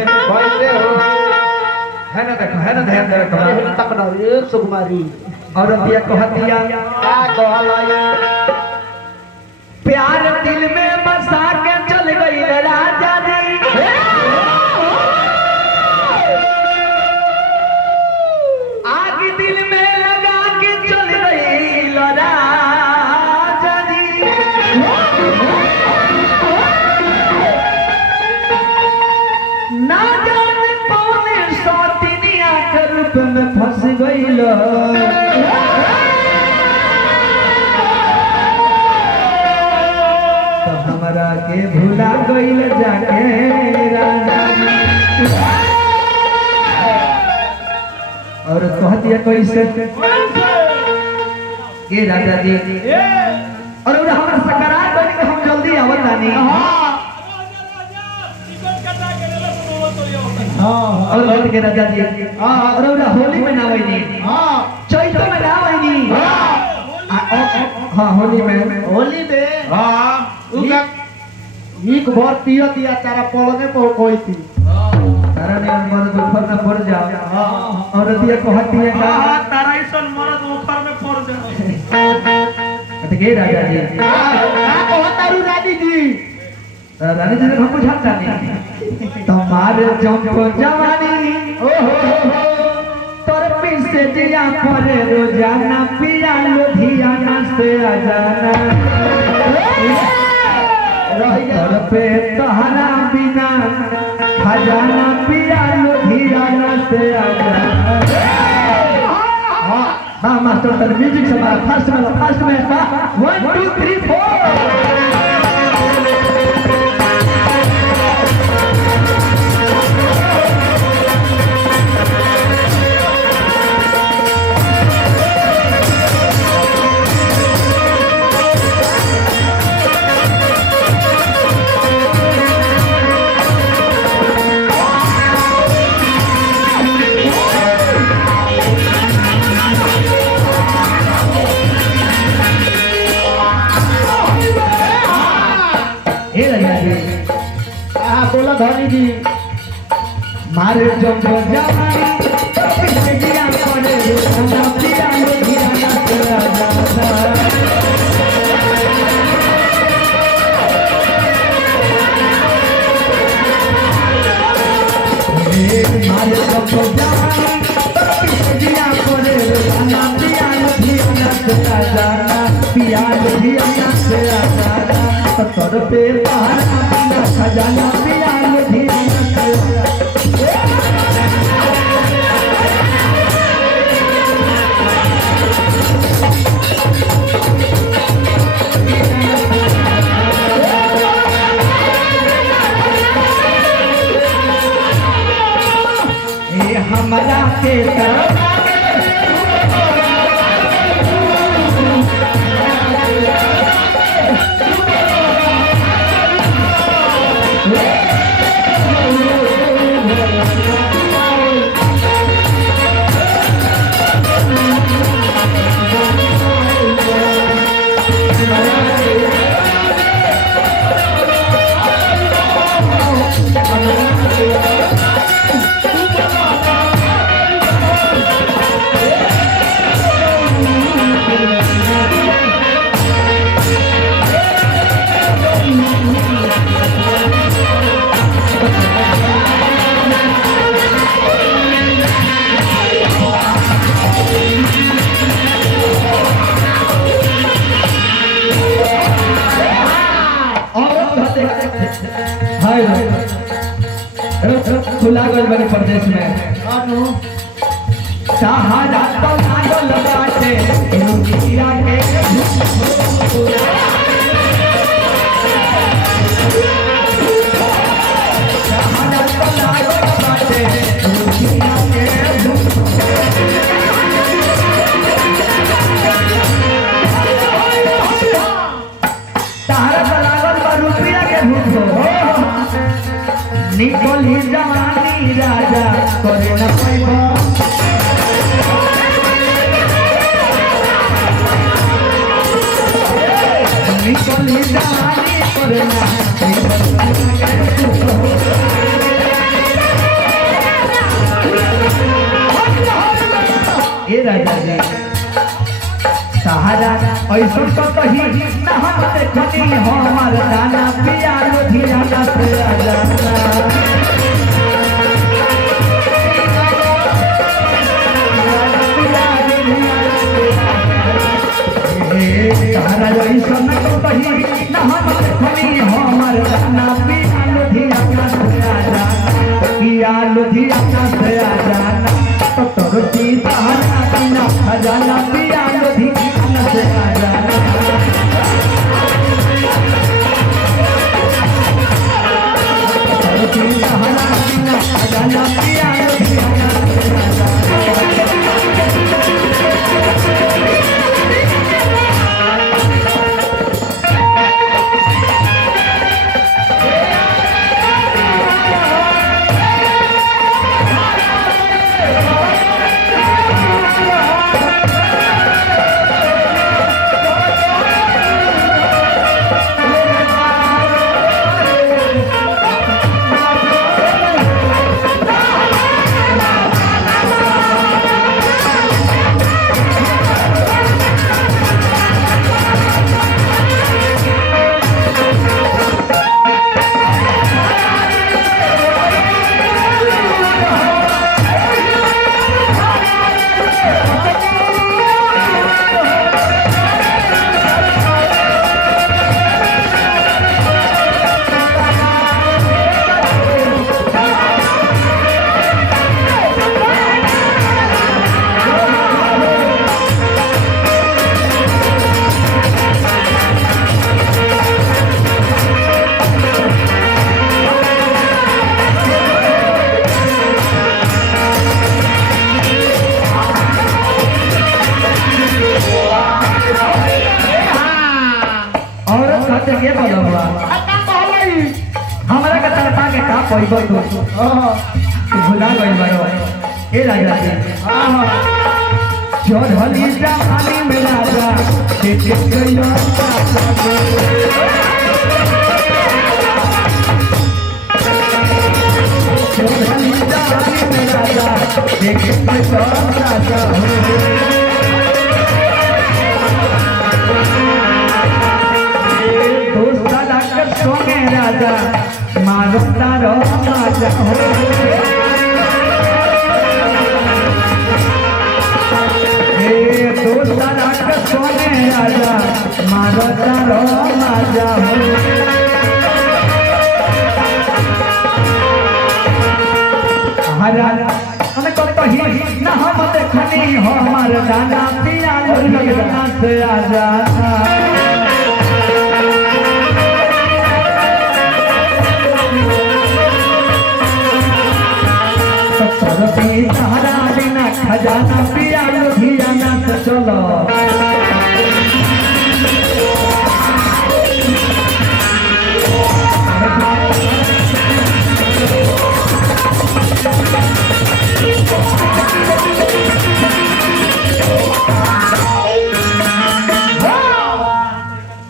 है ना देखो है ना ध्यान दे रखो तक ना एक सुकुमारी और दिया कहतिया का कहलई प्यार दिल में बसा के चल गई राजा जी आग दिल में लगा के चल गई राजा जी ना जाने कौन सौतिनिया के रूप में फंस गई हमरा के भुला गइल जाके राजा और कहती है कैसे ये राजा जी और हमरा सकरात बन के हम जल्दी आवत तानी और लौट के राजा जी और होली में ना वही चैत में ना वही हाँ होली में एक बार पियो दिया तारा पलने पर कोई थी तारा ने मर्द ऊपर में पड़ जा और दिया कहती है का तारा ऐसन मर्द ऊपर में पड़ जा तो के राजा जी का कहतारू रानी जी रानी जी ने हमको झाटा नहीं तुम्हारे जंप जवानी तोर पीछे जिया परे रोजाना पिया लुधियाना से आजाना तोर पे तहरा बिना खजाना पिया लुधियाना से आजाना हाँ मास्टर सर म्यूजिक से हमारा फास्ट में 1 2 3 4 बोला धनी जी मारे जब जवानी पीछे जिया पड़े रोजाना पिया लुधियाना से आजाना मारे जब जवानी पीछे जिया पड़े रोजाना पिया लुधियाना से आजाना पिया लुधियाना से आजाना तोर पे तहरा बिना खजाना पिया लुधियाना से हमरा के खुला गल बने प्रदेश में सहारा तो लागल बाटे रुकिया के सहारा तो लागल बाटे रुकिया के सहारा तो लागल बा रुपया के भूख निकली जवानी राजा करे न पैबा निकली जवानी करे न राजा जी सहारा ऐसा तो कही ना हम देखनी हमार दाना पिया लुधियाना से आजा सहारा ऐसा तो कही ना हम देखनी हमार दाना पिया लुधियाना से आजा पिया लुधियाना से आजा तो तोरती सहारा बिना खजाना पिया लुधियाना से आजा तोरती सहारा बिना खजाना पिया लुधियाना से आजा हमरा के तरफा के का पैबो तू भुला गइल बारो ए राजा जी चढ़ली जवानी में राजा के गइलो चढ़ली जवानी में राजा के गइलो राजा सोने राजा मारता राजा हो दोस्ता सोने राजा मारता राजा हो हमारा हमें कही ना हम देखनी हो हमारे दाना पिया लुधियाना से आजा सहारा बिना खजाना पिया लुधियाना से चलो